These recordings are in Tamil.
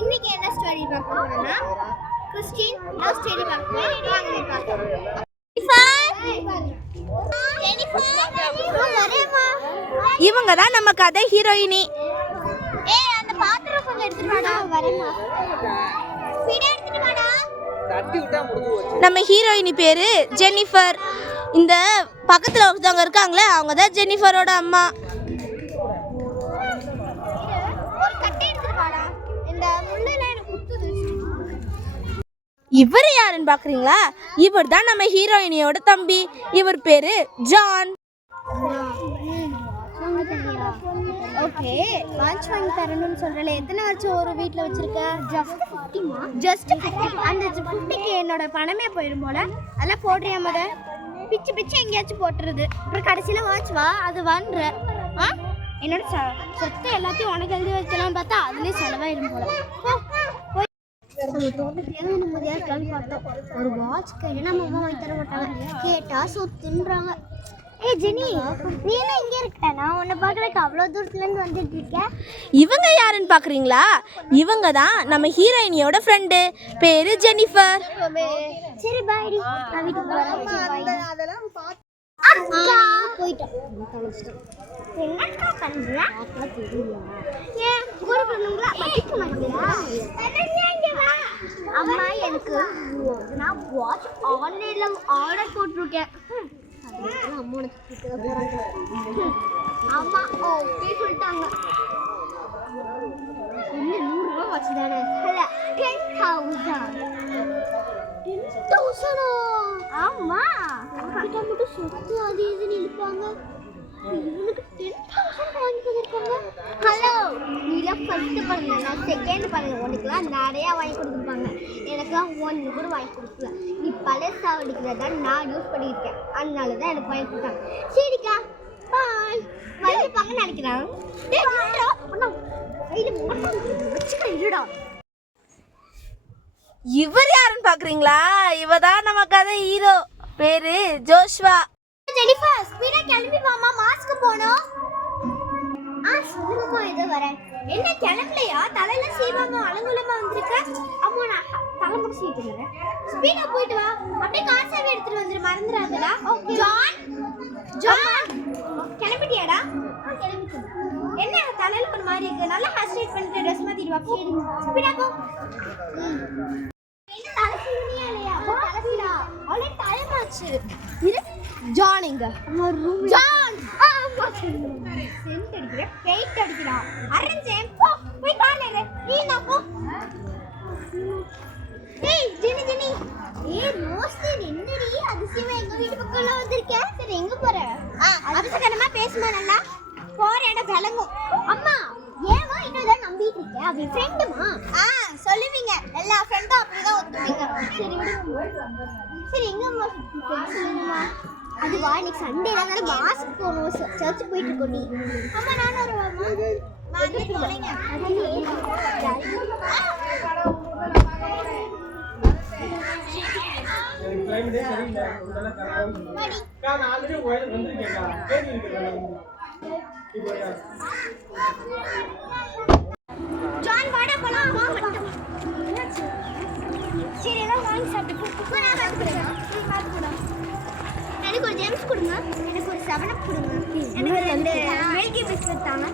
இன்னைக்கு என்ன ஸ்டோரி பார்க்க போறோம்னா கிறிஸ்டின் லவ் ஸ்டோரி பார்க்க போறோம். வாங்க பார்க்கலாம். இவங்க தான் நம்ம கதை ஹீரோயினி. அந்த பாத்திரம் கொஞ்சம் எடுத்துட்டு வாடா. வரேம்மா. ஸ்பீடா எடுத்துட்டு வாடா. நம்ம ஹீரோயினி பேரு ஜெனிஃபர். இந்த பக்கத்துல ஒருத்தவங்க இருக்காங்களே அவங்க தான் ஜெனிஃபரோட அம்மா. ஒரு கட்டை எடுத்துட்டு வாடா. இந்த முள்ளல எனக்கு குத்துது. இவர் யாருன்னு பாக்குறீங்களா? இவர் தான் நம்ம ஹீரோயினியோட தம்பி. இவர் பேரு ஜான். ஓகே, வாட்ச் வாங்கி தரணும்னு சொல்றல. எத்தனை வருஷம் ஒரு வீட்ல வச்சிருக்க? ஜஸ்ட் 50. அந்த 50க்கு என்னோட பணமே போயிடும் போல. அதெல்லாம் போடுறியா மத? பிச்சு பிச்சு எங்கேயாச்சும் போட்டுருது. அப்புறம் கடைசியில் வாட்ச் வா அது வாங்குற. என்னோட சொத்தை எல்லாத்தையும் உனக்கு எழுதி வைக்கலாம் பார்த்தா அதுலேயே செலவாயிடும் போல. ஒரு வாட்ச் கையில் நம்ம அம்மா வாங்கி தர மாட்டாங்க. கேட்டா சொத்துன்றாங்க. ஏய் ஜெனி, நீ என்ன இங்கே இருக்க? நான் உன்னை பார்க்கறதுக்கு அவ்வளோ தூரத்துலேருந்து வந்துட்டு இருக்கேன். இவங்க யாருன்னு பார்க்குறீங்களா? இவங்க தான் நம்ம ஹீரோயினியோட ஃப்ரெண்டு. பேரு ஜெனிஃபர். சரி பாய்டி, நான் வீட்டுக்கு வரேன். அதெல்லாம் அக்கா போயிட்டேன். என்னக்கா பண்ற? அக்கா தெரியல. ஏன் கூட பண்ணுங்களா? மதிக்க மாட்டியா? அம்மா எனக்கு நான் வாட்ச் ஆன்லைன்ல ஆர்டர் போட்டுருக்கேன். அம்மா ஓகே சொல்லிட்டாங்க. என்ன 100 ரூபாய் வாட்ச் தானே? இல்ல 10,000. ஆமா, கிட்ட மட்டும் சொத்து அது இதுன்னு இழுப்பாங்க. இவனுக்கு 10,000 வாங்கி தந்திருக்காங்க. ஹலோ, நீலாம் ஃபர்ஸ்ட் பாருங்க, நான் செகண்ட் பாருங்க. உனக்குலாம் நிறைய வாங்கி கொடுத்துருப்பாங்க. எனக்குலாம் ஒன்று கூட வாங்கி கொடுக்கல. நீ பழசா அடிக்கிறதா நான் யூஸ் பண்ணியிருக்கேன். அதனால தான் எனக்கு வாங்கி கொடுத்தாங்க. சரிக்கா பாய். வந்துப்பாங்கன்னு நினைக்கிறேன். இவர் யாருன்னு பாக்குறீங்களா? இவ தான் நம்ம கதை ஹீரோ. பேரு ஜோஷ்வா. ஜெனிஃபர், ஸ்பீடா கிளம்பி வாமா, மாஸ்க்கு போணும். சொல்லுங்கம்மா, இது வரேன். என்ன கிளம்பலையா? தலையில சீவாம அலங்குலமா வந்திருக்க. அம்மா நான் தலை முடிச்சு சீட்டுறேன். ஸ்பீடா போயிட்டு வா. அப்படியே கார் சாவி எடுத்துட்டு வந்துரு, மறந்துடாதடா. John, John கிளம்பிட்டியாடா? கிளம்பிட்டேன். என்ன தலையில ஒரு மாதிரி இருக்கு? நல்லா ஹேர் ஸ்டைல் பண்ணிட்டு ட்ரெஸ் மாத்திட்டு வா. ஸ்பீடா போ. என்ன தலை சீவனியா இல்லையா? தலைசீடா. அவளே டைம் ஆச்சு. இரு ஜான் எங்க? ரூம். ஜான் சென்ட் அடிக்கிற, பெயிண்ட் அடிக்கிறா. அரேஞ்சேன் போ, போய் கார்ல ஏறு. நீ நான் போ. ஏய் ஜெனி ஜெனி, ஏய் ரோஸ்டி என்னடி அதிசயமா எங்க வீட்டு பக்கம்ல வந்திருக்க? சரி எங்க போற? அதிசயமா பேசுமா நல்லா. போற இடம் விளங்கும். அம்மா ஏமா இன்னும் நம்பிட்டு இருக்க? அவ ஃப்ரெண்டுமா? சொல்லுவீங்க, எல்லா ஃப்ரெண்டும் அப்படிதான் ஒத்துவீங்க. சரி விடு. சரி எங்க அம்மா சொல்லுங்கம்மா. அது வா, இன்னைக்கு சண்டே தான், மாஸ்க் போகணும். சர்ச் போயிட்டு இருக்கோம். நீ அம்மா நானும் வருவாமா? வாங்க போலீங்க. ஜான் வாடா போலாம். வா மட்டும். சரி எல்லாம் வாங்கி சாப்பிட்டு நான் பார்த்துக்கிறேன். எனக்கு ஒரு ஜெம்ஸ் கொடுங்க. எனக்கு ஒரு 7 அப் கொடுங்க. எனக்கு 2 மில்கி பிஸ்கட் தாங்க.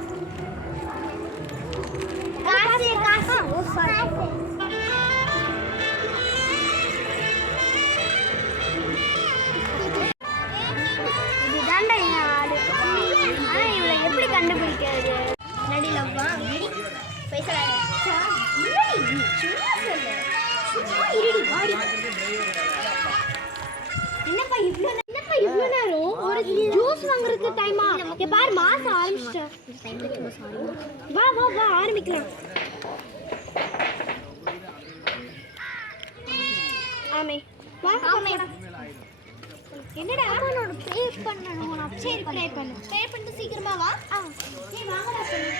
காசு காசு. ஓ சாரி. இதுதான்டா என் ஆளு. ஆனால் இவளை எப்படி கண்டுபிடிக்கிறது? நடி லவ்வா நடி பைசா இருடி வாடி. என்னப்பா இவ்வளோ நேரம்? ஒரு ஜூஸ் வாங்குறதுக்கு டைமா? இங்க பாரு, மாசம் ஆரம்பிச்சிட்டேன். வா வா வா ஆரம்பிக்கலாம். ஆமே வா ஆமே. என்னடா நான் ப்ளே பண்ணனும். நான் சரி ப்ளே பண்ணிட்டு சீக்கிரமா வா. ஏய் வாங்கடா சொல்லு.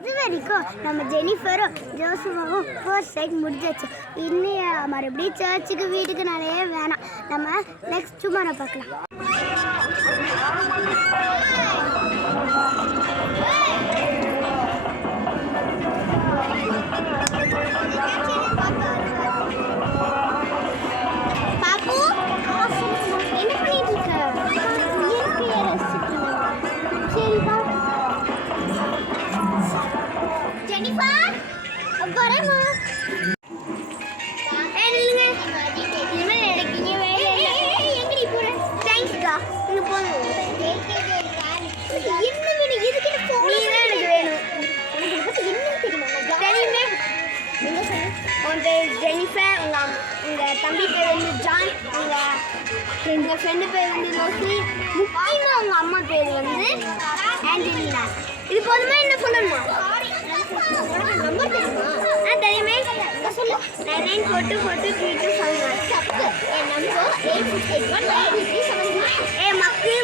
இது வரைக்கும் நம்ம ஜெனிஃபரும் ஜோசஃபாவும் ஃபர்ஸ்ட் சைட் முடிஞ்சாச்சு. இன்னும் மறுபடியும் சர்ச்சுக்கு வீட்டுக்கு நிறைய வேணாம். நம்ம நெக்ஸ்ட் டுமாரோ பார்க்கலாம். போதும் என்ன வேணும் எதுக்கு எனக்கு phone எனக்கு வேணும் உனக்கு பத்தி என்ன தெரியுமா தெரியுமே நீங்க சொல்லு உன் பேர் ஜெனிஃபர் உங்க தம்பி பேர் வந்து ஜான் உங்க ஃப்ரெண்டு பேர் வந்து லோசி முக்கியமாக உங்க அம்மா பேர் வந்து ஆஞ்சலினா இது போதுமா என்ன சொல்லணுமா நம்பர் தெரியுமா தெரியுமே சொல்லு 9942423251 என் நம்பர் 86819379 ஏ மக்கு